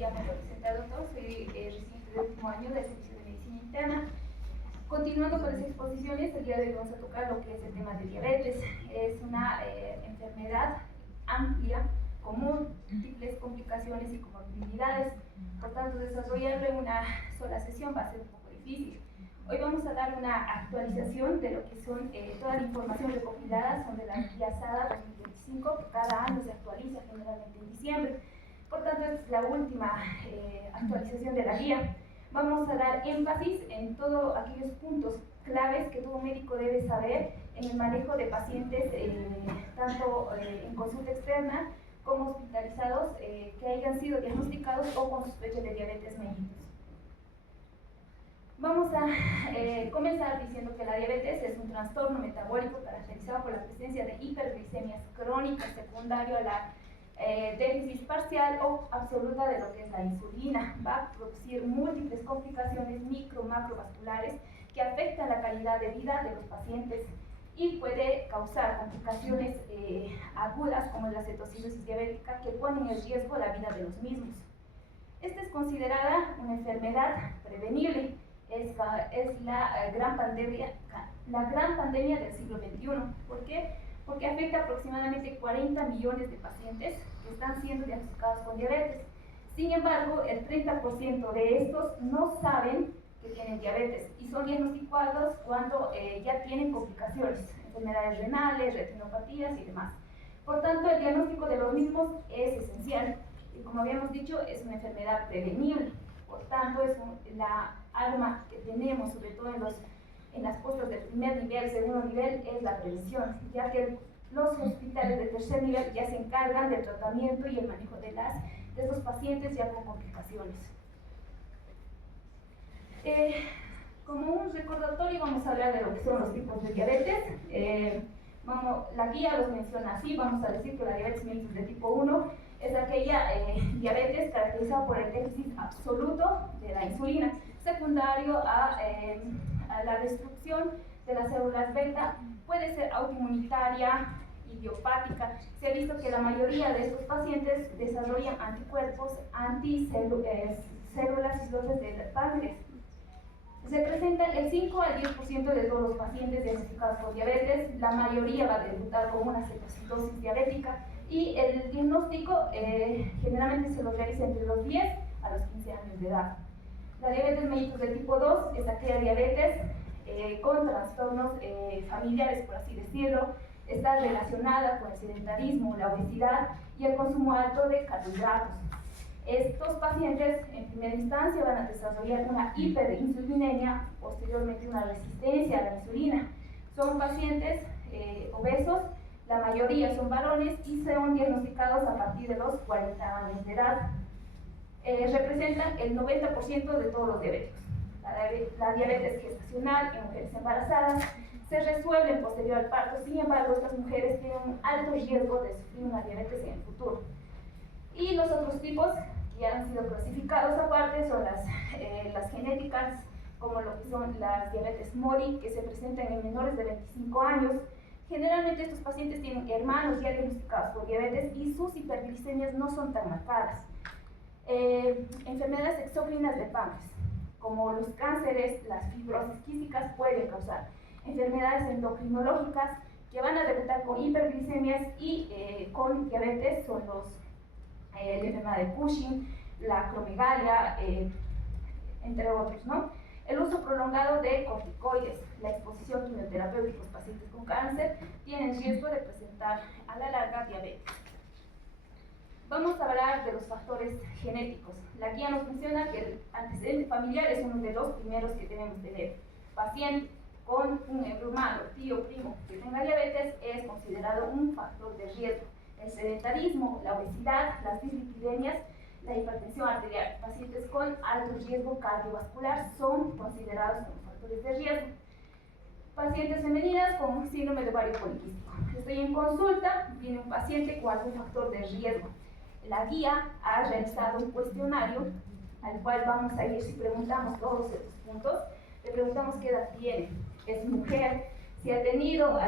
ya me presenté, doctor, soy residente de último año del Servicio de Medicina Interna. Continuando con las exposiciones, el día de hoy vamos a tocar lo que es el tema de diabetes. Es una enfermedad amplia, común, múltiples complicaciones y comorbilidades. Por tanto, desarrollarlo en una sola sesión va a ser un poco difícil. Hoy vamos a dar una actualización de lo que son toda la información recopilada sobre la guía SADA 2025, que cada año se actualiza generalmente en diciembre. Por tanto, es la última actualización de la guía. Vamos a dar énfasis en todos aquellos puntos claves que todo médico debe saber en el manejo de pacientes, tanto en consulta externa como hospitalizados que hayan sido diagnosticados o con sospecha de diabetes mellitus. Vamos a comenzar diciendo que la diabetes es un trastorno metabólico caracterizado por la presencia de hiperglicemias crónicas secundario a la déficit parcial o absoluta de lo que es la insulina. Va a producir múltiples complicaciones micro-macrovasculares que afectan la calidad de vida de los pacientes y puede causar complicaciones agudas como la cetocidosis diabética que ponen en riesgo la vida de los mismos. Esta es considerada una enfermedad prevenible. Es la gran pandemia del siglo XXI. ¿Por qué? Porque afecta aproximadamente 40 millones de pacientes que están siendo diagnosticados con diabetes. Sin embargo, el 30% de estos no saben que tienen diabetes y son diagnosticados cuando ya tienen complicaciones, enfermedades renales, retinopatías y demás. Por tanto, el diagnóstico de los mismos es esencial y, como habíamos dicho, es una enfermedad prevenible. Por tanto, es la arma que tenemos, sobre todo en las cosas de primer nivel, segundo nivel, es la prevención, ya que los hospitales de tercer nivel ya se encargan del tratamiento y el manejo de estos pacientes ya con complicaciones. Como un recordatorio vamos a hablar de lo que son los tipos de diabetes. La guía los menciona así. Vamos a decir que la diabetes mellitus de tipo 1 es aquella diabetes caracterizada por el déficit absoluto de la insulina, secundario a la destrucción de las células beta. Puede ser autoinmunitaria, idiopática. Se ha visto que la mayoría de estos pacientes desarrollan anticuerpos anticélulas islotes del páncreas. Se presenta el 5 al 10% de todos los pacientes diagnosticados con diabetes. La mayoría va a debutar con una cetocidosis diabética y el diagnóstico generalmente se lo realiza entre los 10 a los 15 años de edad. La diabetes mellitus de tipo 2 es aquella diabetes con trastornos familiares, por así decirlo. Está relacionada con el sedentarismo, la obesidad y el consumo alto de carbohidratos. Estos pacientes en primera instancia van a desarrollar una hiperinsulinemia, posteriormente una resistencia a la insulina. Son pacientes obesos, la mayoría son varones y son diagnosticados a partir de los 40 años de edad. Representan el 90% de todos los diabéticos. La diabetes gestacional en mujeres embarazadas se resuelve posterior al parto. Sin embargo, estas mujeres tienen un alto riesgo de sufrir una diabetes en el futuro. Y los otros tipos que ya han sido clasificados aparte son las genéticas, como lo que son las diabetes MORI, que se presentan en menores de 25 años. Generalmente estos pacientes tienen hermanos ya diagnosticados por diabetes y sus hiperglicemias no son tan marcadas. Enfermedades exógenas del páncreas, como los cánceres, las fibrosis quísticas pueden causar. Enfermedades endocrinológicas que van a debutar con hiperglicemias y con diabetes son la enfermedad de Cushing, la acromegalia, entre otros, ¿no? El uso prolongado de corticoides, la exposición quimioterapéutica a los pacientes con cáncer tienen riesgo de presentar a la larga diabetes. Vamos a hablar de los factores genéticos. La guía nos menciona que el antecedente familiar es uno de los primeros que debemos tener. Paciente con un hermano, tío, primo que tenga diabetes es considerado un factor de riesgo. El sedentarismo, la obesidad, las dislipidemias, la hipertensión arterial. Pacientes con alto riesgo cardiovascular son considerados como factores de riesgo. Pacientes femeninas con síndrome de ovario poliquístico. Estoy en consulta, viene un paciente con algún factor de riesgo. La guía ha realizado un cuestionario al cual vamos a ir, si preguntamos todos estos puntos, le preguntamos qué edad tiene, es mujer, si ha tenido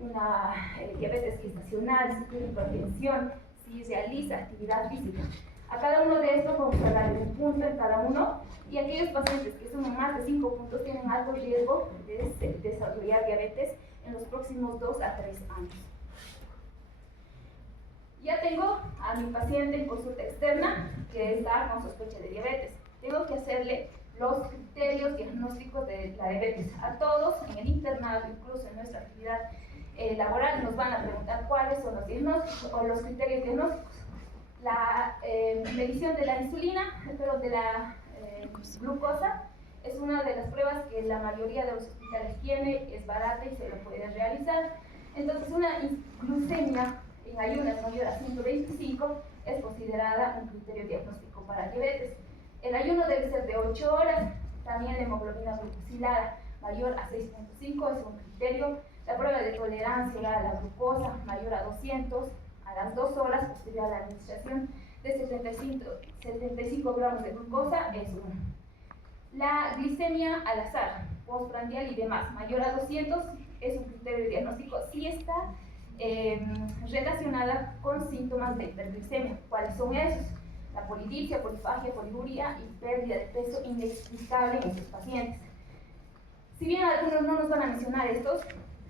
una diabetes gestacional, si tiene hipertensión, si realiza actividad física. A cada uno de estos vamos a dar un punto en cada uno, y aquellos pacientes que suman más de 5 puntos tienen alto riesgo de desarrollar diabetes en los próximos 2 a 3 años. Ya tengo a mi paciente en consulta externa que está con sospecha de diabetes. Tengo que hacerle los criterios diagnósticos de la diabetes. A todos en el internado, incluso en nuestra actividad laboral, nos van a preguntar cuáles son los diagnósticos o los criterios diagnósticos. La medición de la insulina, pero de la glucosa, es una de las pruebas que la mayoría de los hospitales tiene, es barata y se lo puede realizar. Entonces, una glucemia en ayunas mayor a 125 es considerada un criterio diagnóstico para diabetes. El ayuno debe ser de 8 horas, también la hemoglobina glucosilada mayor a 6.5 es un criterio. La prueba de tolerancia a la glucosa mayor a 200 a las 2 horas posterior a la administración de 75 gramos de glucosa es una. La glicemia al azar, postprandial y demás, mayor a 200 es un criterio diagnóstico si está relacionada con síntomas de hiperglicemia. ¿Cuáles son esos? La polidipsia, polifagia, poliuria y pérdida de peso inexplicable en estos pacientes. Si bien algunos no nos van a mencionar estos,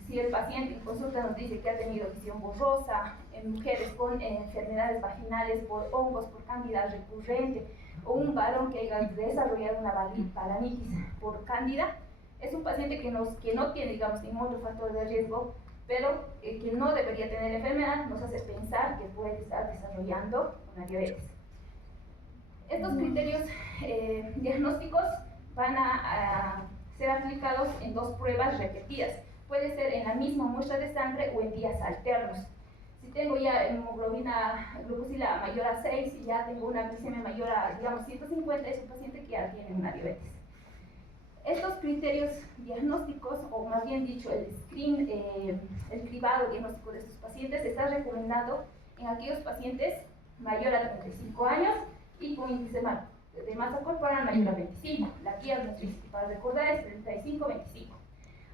si el paciente en consulta nos dice que ha tenido visión borrosa, en mujeres con enfermedades vaginales por hongos, por cándida recurrente, o un varón que haya desarrollado una balanitis por cándida, es un paciente que no tiene, digamos, ningún otro factor de riesgo, pero que no debería tener la enfermedad, nos hace pensar que puede estar desarrollando una diabetes. Estos criterios diagnósticos van a ser aplicados en 2 pruebas repetidas. Puede ser en la misma muestra de sangre o en días alternos. Si tengo ya hemoglobina glucosilada mayor a 6 y ya tengo una glicemia mayor a, digamos, 150, es un paciente que ya tiene una diabetes. Estos criterios diagnósticos, o más bien dicho, el cribado diagnóstico de estos pacientes está recomendado en aquellos pacientes mayor a 35 años y con índice de masa corporal mayor a 25. La guía nutricional para recordar es 35-25,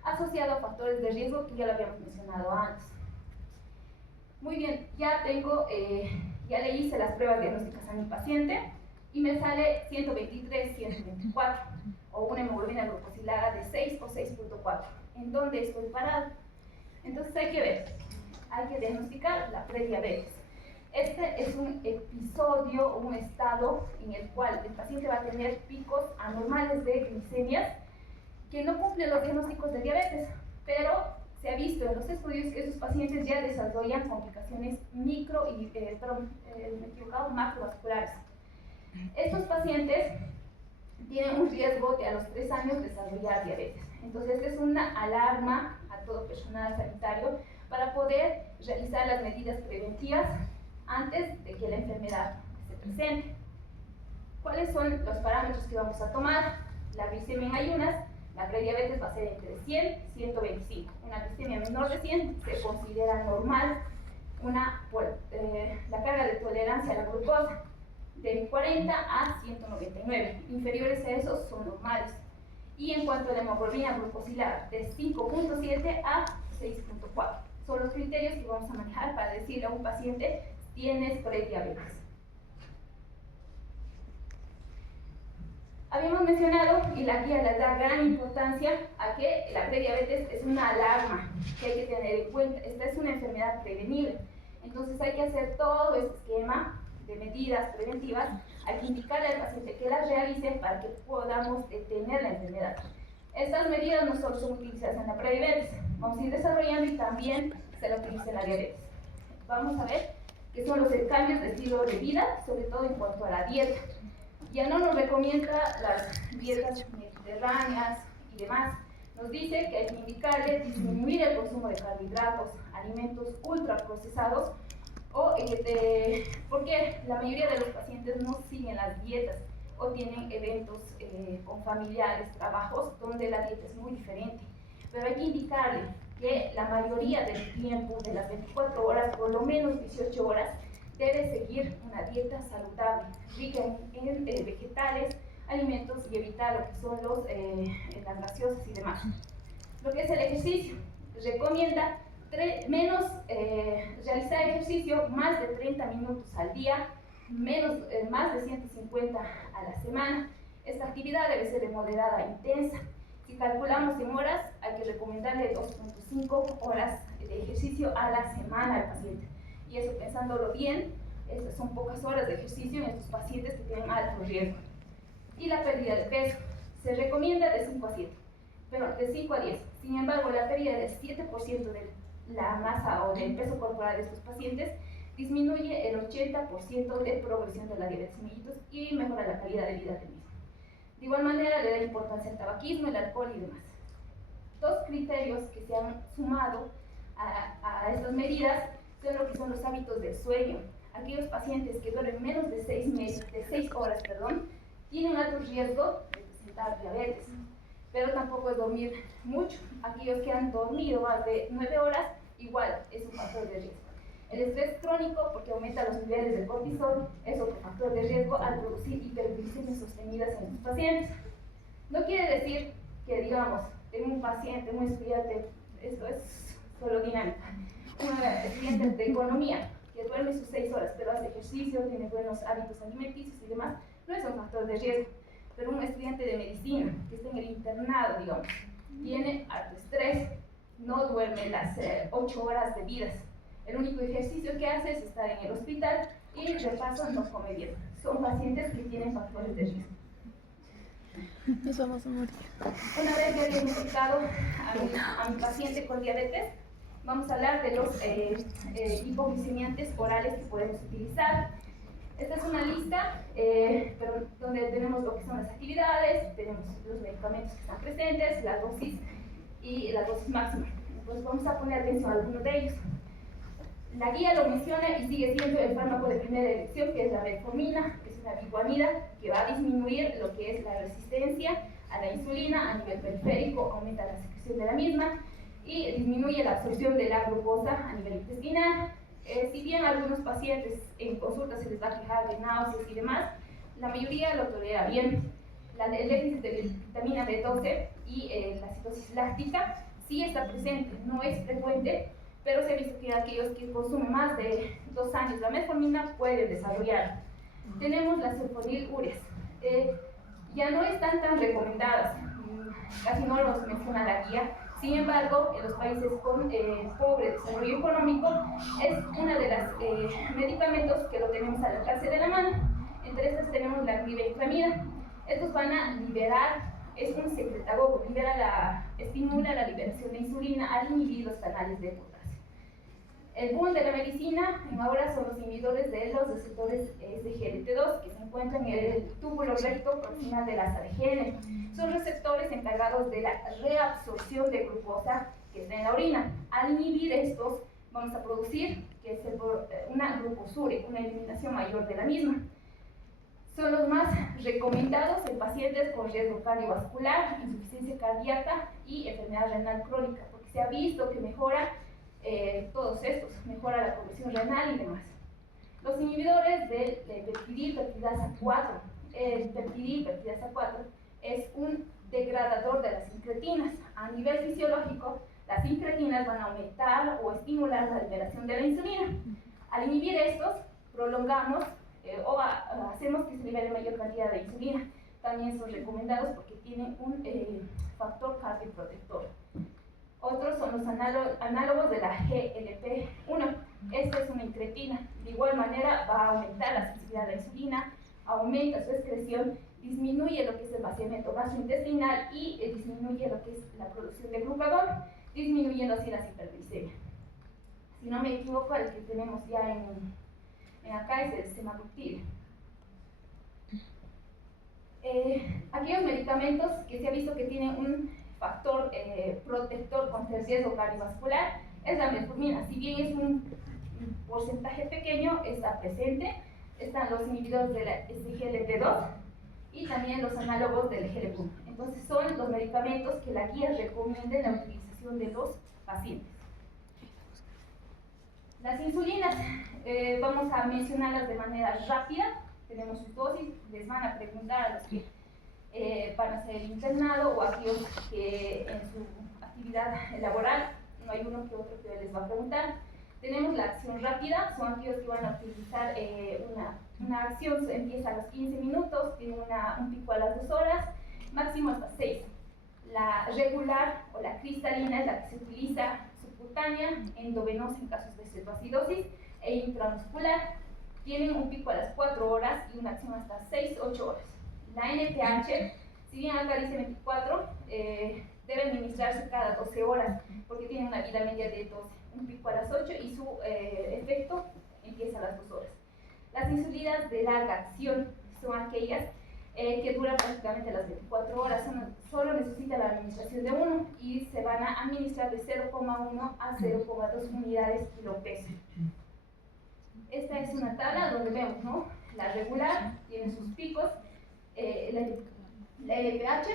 asociado a factores de riesgo que ya lo habíamos mencionado antes. Muy bien, ya le hice las pruebas diagnósticas a mi paciente y me sale 123, 124, o una hemoglobina glucosilada de 6 o 6.4. ¿En dónde estoy parado? Entonces hay que ver, hay que diagnosticar la prediabetes. Este es un episodio o un estado en el cual el paciente va a tener picos anormales de glicemias que no cumplen los diagnósticos de diabetes, pero se ha visto en los estudios que esos pacientes ya desarrollan complicaciones macrovasculares. Estos pacientes tienen un riesgo de a los 3 años desarrollar diabetes. Entonces, esta es una alarma a todo personal sanitario para poder realizar las medidas preventivas antes de que la enfermedad se presente. ¿Cuáles son los parámetros que vamos a tomar? La glicemia en ayunas, la prediabetes va a ser entre 100 y 125. Una glicemia menor de 100 se considera normal. La carga de tolerancia a la glucosa de 40 a 199. Inferiores a esos son normales. Y en cuanto a la hemoglobina glucosilada, de 5.7 a 6.4. Son los criterios que vamos a manejar para decirle a un paciente: tienes prediabetes. Habíamos mencionado, y la guía le da gran importancia a que la prediabetes es una alarma que hay que tener en cuenta. Esta es una enfermedad prevenible. Entonces hay que hacer todo este esquema de medidas preventivas, hay que indicarle al paciente que las realice para que podamos detener la enfermedad. Estas medidas no solo son utilizadas en la prediabetes, vamos a ir desarrollando y también se la utiliza en la diabetes. Vamos a ver qué son los cambios de estilo de vida, sobre todo en cuanto a la dieta. Ya no nos recomienda las dietas mediterráneas y demás. Nos dice que hay que indicarle disminuir el consumo de carbohidratos, alimentos ultraprocesados, porque la mayoría de los pacientes no siguen las dietas o tienen eventos con familiares, trabajos, donde la dieta es muy diferente. Pero hay que indicarle que la mayoría del tiempo, de las 24 horas, por lo menos 18 horas, debe seguir una dieta saludable, rica en vegetales, alimentos y evitar lo que son las gaseosas y demás. Lo que es el ejercicio, recomienda realizar ejercicio más de 30 minutos al día, más de 150 a la semana. Esta actividad debe ser de moderada a intensa. Si calculamos en horas, hay que recomendarle 2.5 horas de ejercicio a la semana al paciente. Y eso, pensándolo bien, estas son pocas horas de ejercicio en estos pacientes que tienen alto riesgo. Y la pérdida de peso se recomienda de 5 a 7, pero de 5 a 10. Sin embargo, la pérdida del 7% de la masa o del peso corporal de estos pacientes disminuye el 80% de progresión de la diabetes mellitus y mejora la calidad de vida del mismo. De igual manera, le da importancia al tabaquismo, el alcohol y demás. Dos criterios que se han sumado a estas medidas son lo que son los hábitos del sueño. Aquellos pacientes que duermen menos de 6 horas, tienen alto riesgo de presentar diabetes, pero tampoco es dormir mucho. Aquellos que han dormido más de 9 horas, igual es un factor de riesgo. El estrés crónico, porque aumenta los niveles de cortisol, es otro factor de riesgo al producir hipertensiones sostenidas en los pacientes. No quiere decir que, digamos, tengo un paciente, un estudiante, esto es solo dinámica, un estudiante de economía que duerme sus 6 horas, pero hace ejercicio, tiene buenos hábitos alimenticios y demás, no es un factor de riesgo. Pero un estudiante de medicina que está en el internado, digamos, tiene alto estrés, no duerme las 8 horas debidas. El único ejercicio que hace es estar en el hospital y de paso no come bien. Son pacientes que tienen factores de riesgo. Nos vamos a morir. Una vez que he diagnosticado a mi paciente con diabetes, vamos a hablar de los hipoglicemiantes orales que podemos utilizar. Esta es una lista pero donde tenemos lo que son las actividades, tenemos los medicamentos que están presentes, la dosis y la dosis máxima. Entonces vamos a poner atención a algunos de ellos. La guía lo menciona y sigue siendo el fármaco de primera elección, que es la metformina, que es una bicuamida que va a disminuir lo que es la resistencia a la insulina a nivel periférico, aumenta la secreción de la misma y disminuye la absorción de la glucosa a nivel intestinal. Si bien a algunos pacientes en consulta se les va a quejar de náuseas y demás, la mayoría lo tolera bien. El déficit de vitamina B12 y la citosis láctica sí está presente, no es frecuente, pero se ha visto que aquellos que consumen más de 2 años la metformina pueden desarrollar. Tenemos las sulfonilúreas, ya no están tan recomendadas, casi no los menciona la guía. Sin embargo, en los países con pobre desarrollo económico, es uno de los medicamentos que lo tenemos al alcance de la mano. Entre estas tenemos la glibenclamida. Estos van a liberar, es un secretagogo, estimula la liberación de insulina al inhibir los canales de potasio. El boom de la medicina en ahora son los inhibidores de los receptores SGLT2 que se encuentran en el túbulo recto proximal de las ADGN. Son receptores encargados de la reabsorción de glucosa que está en la orina. Al inhibir estos, vamos a producir que es una glucosuria, una eliminación mayor de la misma. Son los más recomendados en pacientes con riesgo cardiovascular, insuficiencia cardíaca y enfermedad renal crónica, porque se ha visto que mejora todos estos, mejora la progresión renal y demás. Los inhibidores del peptidil peptidasa 4. El peptidil peptidasa 4 es un degradador de las incretinas. A nivel fisiológico, las incretinas van a aumentar o estimular la liberación de la insulina. Al inhibir estos, prolongamos hacemos que se libere mayor cantidad de insulina. También son recomendados porque tienen un factor cardioprotector. Otros son los análogos de la GLP-1. Esta es una incretina. De igual manera va a aumentar la sensibilidad a la insulina, aumenta su excreción, disminuye lo que es el vaciamiento gastrointestinal y disminuye lo que es la producción de glucagón, disminuyendo así las hiperglicemias. Si no me equivoco, el que tenemos ya en acá es el semaglutide. Aquellos medicamentos que se ha visto que tienen un factor protector contra el riesgo cardiovascular es la metformina. Si bien es un porcentaje pequeño, está presente. Están los inhibidores de la SGLT2 y también los análogos del GLP-1. Entonces son los medicamentos que la guía recomienda en la utilización de los pacientes. Las insulinas, vamos a mencionarlas de manera rápida. Tenemos sus dosis, les van a preguntar a los que van a hacer el internado o aquellos que en su actividad laboral, no hay uno que otro que les va a preguntar. Tenemos la acción rápida, son aquellos que van a utilizar una acción, empieza a los 15 minutos, tiene un pico a las 2 horas, máximo hasta 6. La regular o la cristalina es la que se utiliza subcutánea, endovenosa en casos de cetoacidosis e intramuscular. Tienen un pico a las 4 horas y una acción hasta 6-8 horas. La NPH, si bien acá dice 24, debe administrarse cada 12 horas porque tiene una vida media de 12, un pico a las 8 y su efecto empieza a las 2 horas. Las insulinas de larga acción son aquellas que duran prácticamente las 24 horas, solo necesita la administración de 1 y se van a administrar de 0,1 a 0,2 unidades kilopeso. Esta es una tabla donde vemos, ¿no? La regular tiene sus picos, la LPH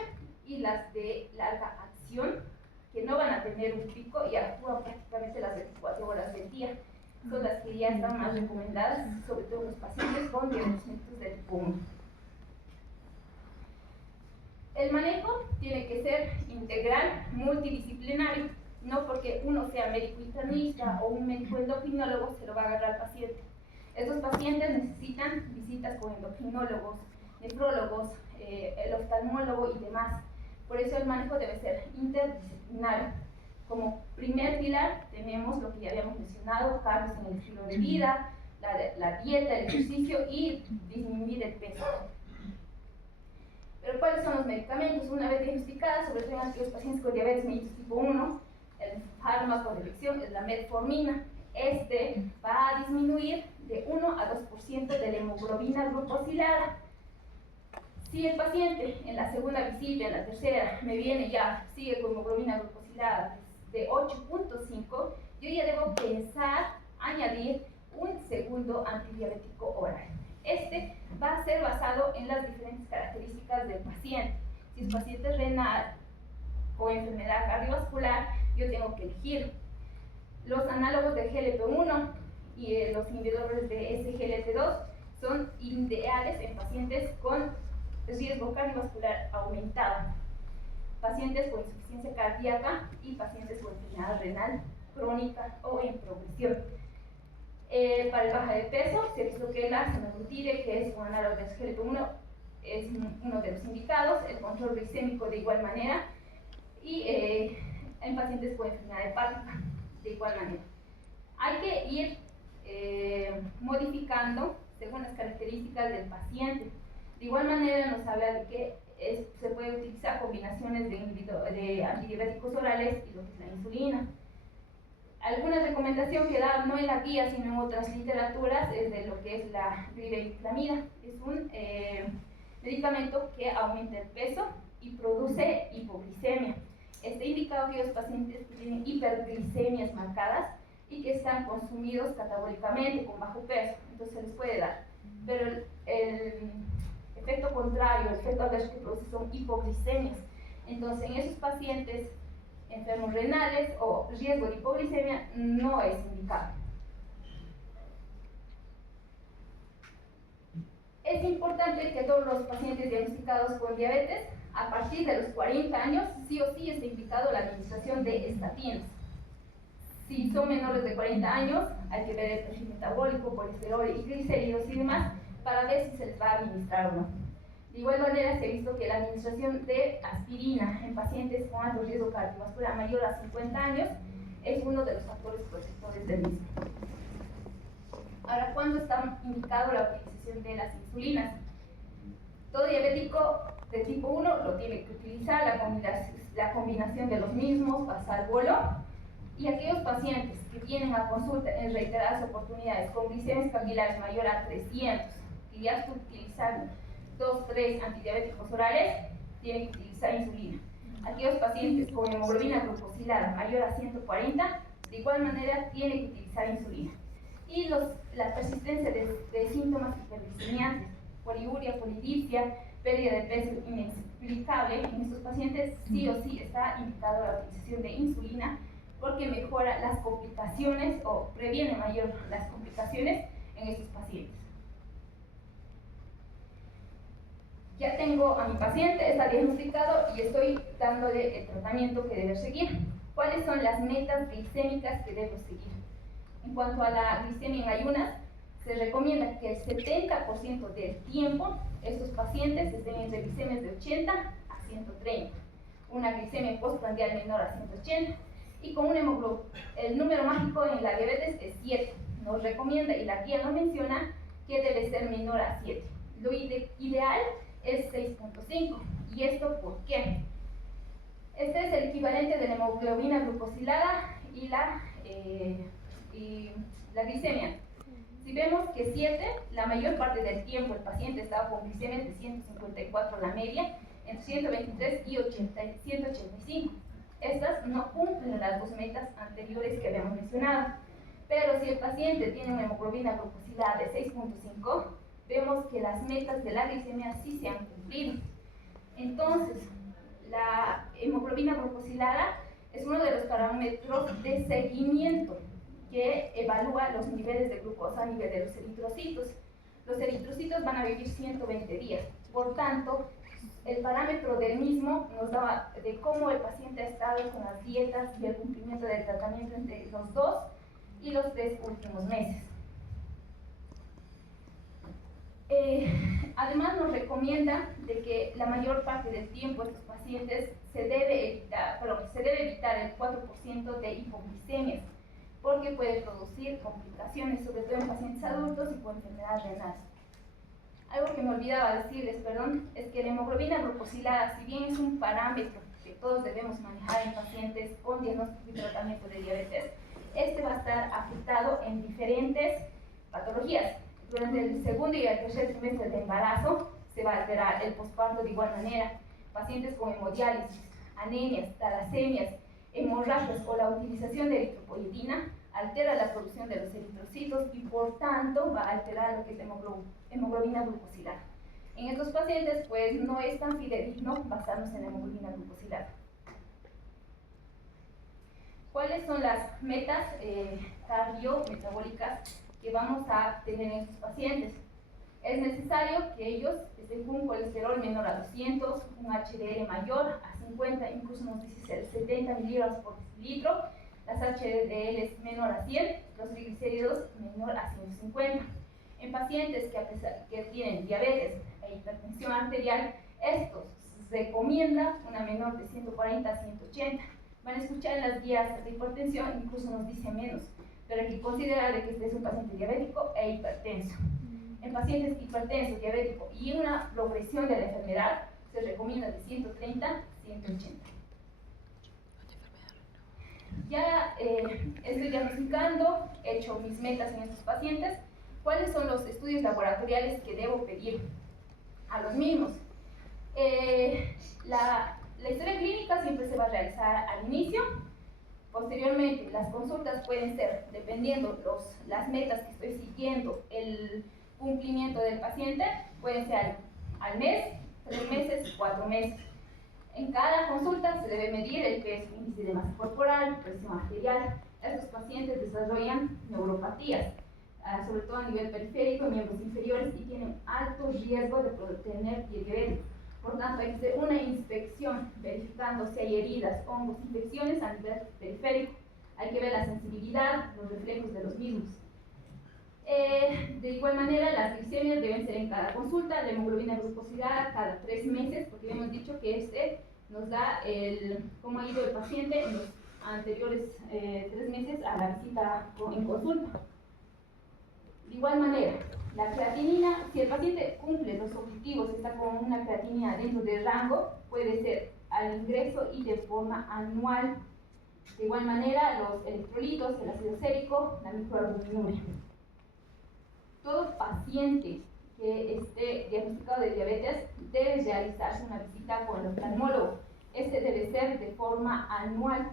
y las de larga acción, que no van a tener un pico y actúan prácticamente las 24 horas del día. Son las que ya están más recomendadas, sobre todo en los pacientes con diabetes mellitus de tipo 1. El manejo tiene que ser integral, multidisciplinario, no porque uno sea médico internista o un médico endocrinólogo se lo va a agarrar al paciente. Estos pacientes necesitan visitas con endocrinólogos, nefrólogos, el oftalmólogo y demás. Por eso el manejo debe ser interdisciplinario. Como primer pilar tenemos lo que ya habíamos mencionado, cambios en el estilo de vida, la dieta, el ejercicio y disminuir el peso. Pero ¿cuáles son los medicamentos? Una vez diagnosticadas, sobre todo en aquellos pacientes con diabetes mellitus tipo 1, el fármaco de elección es la metformina. Este va a disminuir de 1 a 2% de la hemoglobina glucosilada. Si el paciente en la segunda visita, en la tercera, me viene ya, sigue con hemoglobina glucosilada de 8.5, yo ya debo pensar añadir un segundo antidiabético oral. Este va a ser basado en las diferentes características del paciente. Si el paciente es renal o enfermedad cardiovascular, yo tengo que elegir. Los análogos de GLP-1 y los inhibidores de SGLT2 son ideales en pacientes con riesgo cardiovascular aumentado, pacientes con insuficiencia cardíaca y pacientes con enfermedad renal crónica o en progresión. Para el baja de peso, se ha visto que la semaglutide, que es un análogo del GLP-1, es uno de los indicados, el control glicémico de igual manera, y en pacientes con enfermedad hepática de igual manera. Hay que ir modificando según las características del paciente. De igual manera nos habla de que se puede utilizar combinaciones de antidiabéticos orales y lo que es la insulina. Alguna recomendación que da no en la guía sino en otras literaturas es de lo que es la glibenclamida. Es un medicamento que aumenta el peso y produce hipoglicemia. Está indicado a aquellos pacientes que tienen hiperglicemias marcadas y que están consumidos catabólicamente con bajo peso, entonces se les puede dar. Pero el efecto contrario, el efecto adverso que produce son hipoglicemias. Entonces en esos pacientes enfermos renales o riesgo de hipoglicemia no es indicado. Es importante que todos los pacientes diagnosticados con diabetes a partir de los 40 años sí o sí está indicado la administración de estatinas. Si son menores de 40 años hay que ver el perfil metabólico, colesterol y triglicéridos y demás para ver si se les va a administrar o no. De igual manera se ha visto que la administración de aspirina en pacientes con alto riesgo cardiovascular mayor a 50 años es uno de los factores protectores del mismo. Ahora, ¿cuándo está indicado la utilización de las insulinas? Todo diabético de tipo 1 lo tiene que utilizar, la combinación de los mismos, pasar bolo, y aquellos pacientes que vienen a consulta en reiteradas oportunidades con glicemias capilares mayor a 300, que ya están utilizando 2-3 antidiabéticos orales, tienen que utilizar insulina. Aquellos pacientes con hemoglobina glucosilada mayor a 140, de igual manera tienen que utilizar insulina. Y la persistencia de síntomas hiperglicemiantes, poliuria, polidipsia, pérdida de peso inexplicable, en estos pacientes sí o sí está indicado la utilización de insulina porque mejora las complicaciones o previene mayor las complicaciones en estos pacientes. Ya tengo a mi paciente, está diagnosticado y estoy dándole el tratamiento que debe seguir. ¿Cuáles son las metas glicémicas que debo seguir? En cuanto a la glicemia en ayunas, se recomienda que el 70% del tiempo estos pacientes estén entre glicemias de 80 a 130, una glicemia postprandial menor a 180 y con un el número mágico en la diabetes es 7. Nos recomienda, y la guía nos menciona, que debe ser menor a 7. Lo ideal es 6.5. ¿Y esto por qué? Este es el equivalente de la hemoglobina glucosilada y la glicemia. Si vemos que 7, la mayor parte del tiempo el paciente estaba con glicemias de 154 la media, entre 123 y 185. Estas no cumplen las dos metas anteriores que habíamos mencionado. Pero si el paciente tiene una hemoglobina glucosilada de 6.5, vemos que las metas de la glicemia sí se han cumplido. Entonces, la hemoglobina glucosilada es uno de los parámetros de seguimiento que evalúa los niveles de glucosa a nivel de los eritrocitos. Los eritrocitos van a vivir 120 días. Por tanto, el parámetro del mismo nos da de cómo el paciente ha estado con las dietas y el cumplimiento del tratamiento entre los 2 y los 3 últimos meses. Además nos recomienda de que la mayor parte del tiempo estos pacientes se debe evitar el 4% de hipoglicemias, porque puede producir complicaciones, sobre todo en pacientes adultos y por enfermedades renales. Algo que me olvidaba decirles, es que la hemoglobina glucosilada, si bien es un parámetro que todos debemos manejar en pacientes con diagnóstico y tratamiento de diabetes, este va a estar afectado en diferentes patologías. Durante el segundo y el tercer trimestre de embarazo se va a alterar el posparto de igual manera. Pacientes con hemodiálisis, anemias, talasemias, hemorragias o la utilización de eritropoyetina altera la producción de los eritrocitos y por tanto va a alterar lo que es la hemoglobina glucosilada. En estos pacientes pues no es tan fidedigno basarnos en la hemoglobina glucosilada. ¿Cuáles son las metas cardiometabólicas que vamos a tener en estos pacientes? Es necesario que ellos estén con un colesterol menor a 200, un HDL mayor a 50, incluso nos dice 70 miligramos por decilitro, las HDL menor a 100, los triglicéridos menor a 150. En pacientes que tienen diabetes e hipertensión arterial, estos se recomienda una menor de 140 a 180. Van a escuchar en las guías de hipertensión, incluso nos dice menos, pero hay que considerar que este es un paciente diabético e hipertenso. En pacientes hipertensos, diabéticos y una progresión de la enfermedad, se recomienda de 130 a 180. Ya estoy diagnosticando, he hecho mis metas en estos pacientes. ¿Cuáles son los estudios laboratoriales que debo pedir a los mismos? La historia clínica siempre se va a realizar al inicio. Posteriormente, las consultas pueden ser, dependiendo las metas que estoy siguiendo, el cumplimiento del paciente, pueden ser al mes, 3 meses, 4 meses. En cada consulta se debe medir el peso, índice de masa corporal, presión arterial. Estos pacientes desarrollan neuropatías, sobre todo a nivel periférico, miembros inferiores, y tienen alto riesgo de tener pie diabético. Por tanto, hay que hacer una inspección verificando si hay heridas, hongos, infecciones a nivel periférico. Hay que ver la sensibilidad, los reflejos de los mismos. De igual manera, las glicemias deben ser en cada consulta, la hemoglobina glucosilada cada 3 meses, porque hemos dicho que este nos da cómo ha ido el paciente en los anteriores 3 meses a la visita en consulta. De igual manera, la creatinina, si el paciente cumple los objetivos, está con una creatinina dentro del rango, puede ser al ingreso y de forma anual. De igual manera, los electrolitos, el ácido sérico, la microalbuminuria. Todo paciente que esté diagnosticado de diabetes debe realizarse una visita con el oftalmólogo. Este debe ser de forma anual.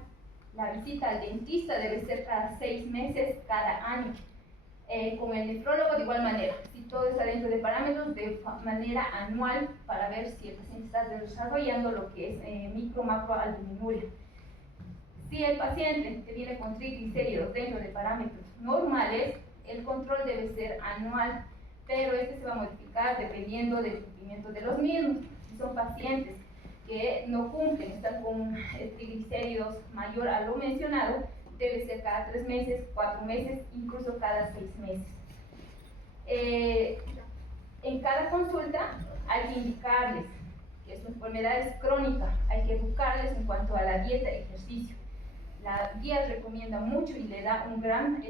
La visita al dentista debe ser cada 6 meses, cada año. Con el nefrólogo de igual manera. Si todo está dentro de parámetros, de manera anual, para ver si el paciente está desarrollando lo que es micro-macroalbuminuria. Si el paciente que viene con triglicéridos dentro de parámetros normales, el control debe ser anual, pero este se va a modificar dependiendo del cumplimiento de los mismos. Si son pacientes que no cumplen, están con triglicéridos mayor a lo mencionado, debe ser cada 3 meses, 4 meses, incluso cada 6 meses. En cada consulta hay que indicarles que su enfermedad es crónica, hay que educarles en cuanto a la dieta y ejercicio. La guía recomienda mucho y le da un gran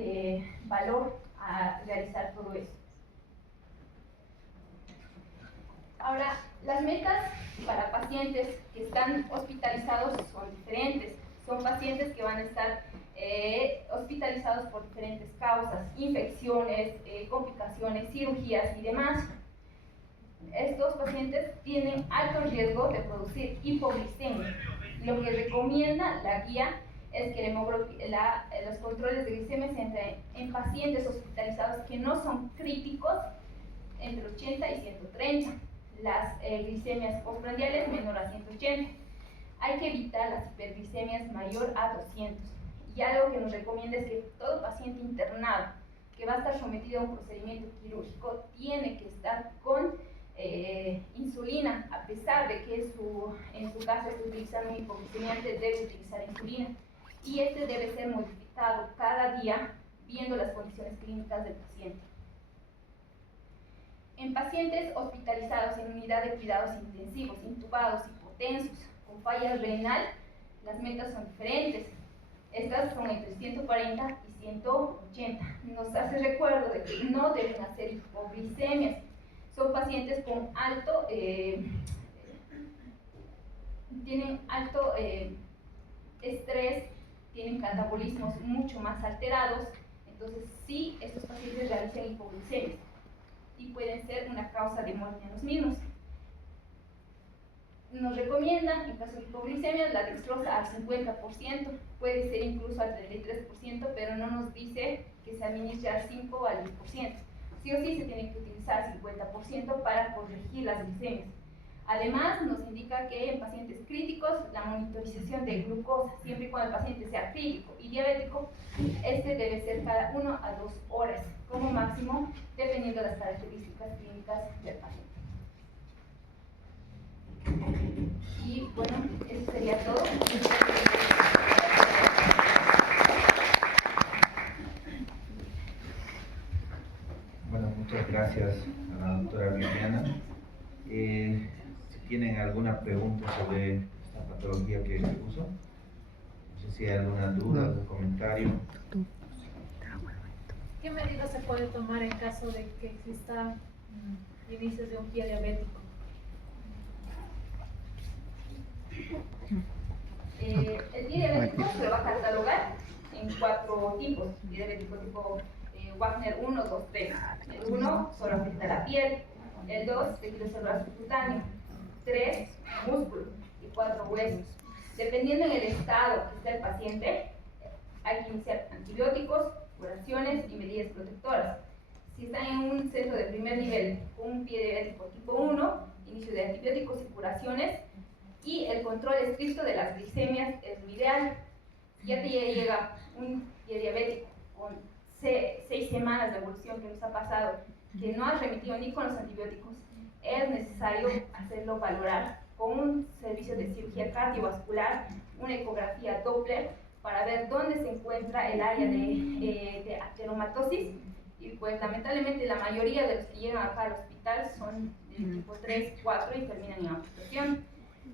valor a realizar todo eso. Ahora, las metas para pacientes que están hospitalizados son diferentes. Son pacientes que van a estar hospitalizados por diferentes causas, infecciones, complicaciones, cirugías y demás. Estos pacientes tienen alto riesgo de producir hipoglicemia. Lo que recomienda la guía es que los controles de glicemia se entren en pacientes hospitalizados que no son críticos entre 80 y 130. Las glicemias postprandiales menor a 180. Hay que evitar las hiperglicemias mayor a 200. Y algo que nos recomienda es que todo paciente internado que va a estar sometido a un procedimiento quirúrgico tiene que estar con insulina, a pesar de que en su caso está utilizando un hipoglicemiante, debe utilizar insulina. Y este debe ser modificado cada día viendo las condiciones clínicas del paciente. En pacientes hospitalizados en unidad de cuidados intensivos, intubados, hipotensos, con falla renal, las metas son diferentes. Estas son entre 140 y 180. Nos hace recuerdo de que no deben hacer hipoglicemias. Son pacientes con tienen alto estrés, tienen catabolismos mucho más alterados. Entonces, sí, estos pacientes realizan hipoglicemias y pueden ser una causa de muerte en los mismos. Nos recomiendan, en caso de hipoglicemia, la dextrosa al 50%, puede ser incluso al 33%, pero no nos dice que se administre al 5 o al 10%. Sí o sí se tiene que utilizar 50% para corregir las glicemias. Además, nos indica que en pacientes críticos, la monitorización de glucosa, siempre y cuando el paciente sea crítico y diabético, este debe ser cada 1 a 2 horas, como máximo, dependiendo de las características clínicas del paciente. Y bueno, eso sería todo. Bueno, muchas gracias a la doctora Viviana. Si tienen alguna pregunta sobre esta patología que expuso, no sé si hay alguna duda o comentario. ¿Qué medidas se puede tomar en caso de que exista inicios de un pie diabético? El pie diabético se lo va a catalogar en 4 tipos. Pie diabético tipo Wagner 1, 2, 3. El 1 solo afecta la piel, el 2 tejido celular subcutáneo, 3 músculo y 4 huesos. Dependiendo en el estado que esté el paciente, hay que iniciar antibióticos, curaciones y medidas protectoras. Si están en un centro de primer nivel con un pie diabético tipo 1, inicio de antibióticos y curaciones, y el control estricto de las glicemias es lo ideal. Ya te llega un pie diabético con 6 semanas de evolución que nos ha pasado, que no ha remitido ni con los antibióticos, es necesario hacerlo valorar con un servicio de cirugía cardiovascular, una ecografía Doppler, para ver dónde se encuentra el área de ateromatosis. Y pues lamentablemente la mayoría de los que llegan acá al hospital son de tipo 3, 4 y terminan en amputación.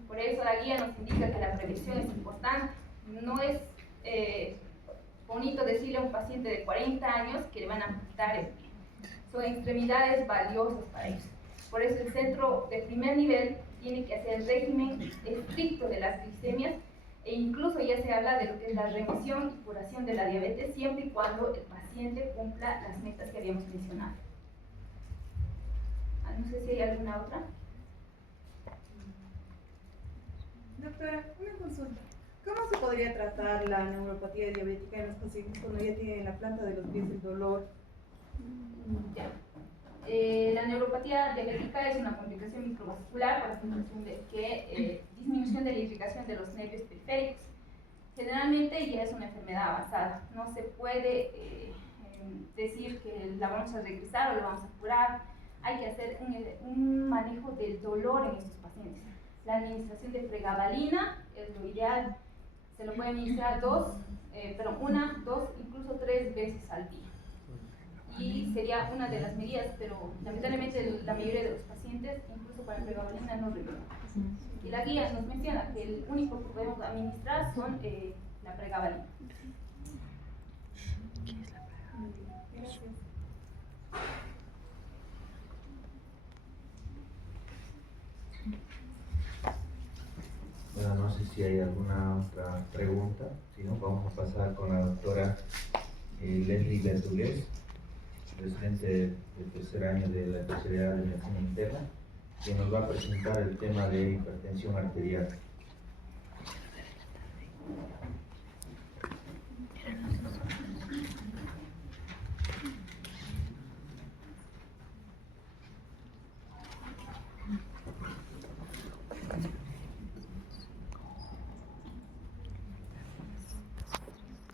Por eso la guía nos indica que la prevención es importante. No es bonito decirle a un paciente de 40 años que le van a amputar el pie. Son extremidades valiosas para ellos. Por eso el centro de primer nivel tiene que hacer el régimen estricto de las glicemias, e incluso ya se habla de lo que es la remisión y curación de la diabetes, siempre y cuando el paciente cumpla las metas que habíamos mencionado. No sé si hay alguna otra. Doctora, una consulta. ¿Cómo se podría tratar la neuropatía diabética en los pacientes cuando ya tienen en la planta de los pies el dolor? Ya. La neuropatía diabética es una complicación microvascular por la función de disminución de la irrigación de los nervios periféricos. Generalmente ya es una enfermedad avanzada. No se puede decir que la vamos a regresar o la vamos a curar. Hay que hacer un manejo del dolor en estos pacientes. La administración de pregabalina es lo ideal. Se lo puede administrar una, dos, incluso 3 veces al día. Y sería una de las medidas, pero lamentablemente la mayoría de los pacientes, incluso para pregabalina, no reviven. Y la guía nos menciona que el único que podemos administrar son la pregabalina. Gracias. Bueno, no sé si hay alguna otra pregunta. Si no, vamos a pasar con la doctora Leslie Bertugués, residente del tercer año de la especialidad de medicina interna, que nos va a presentar el tema de hipertensión arterial.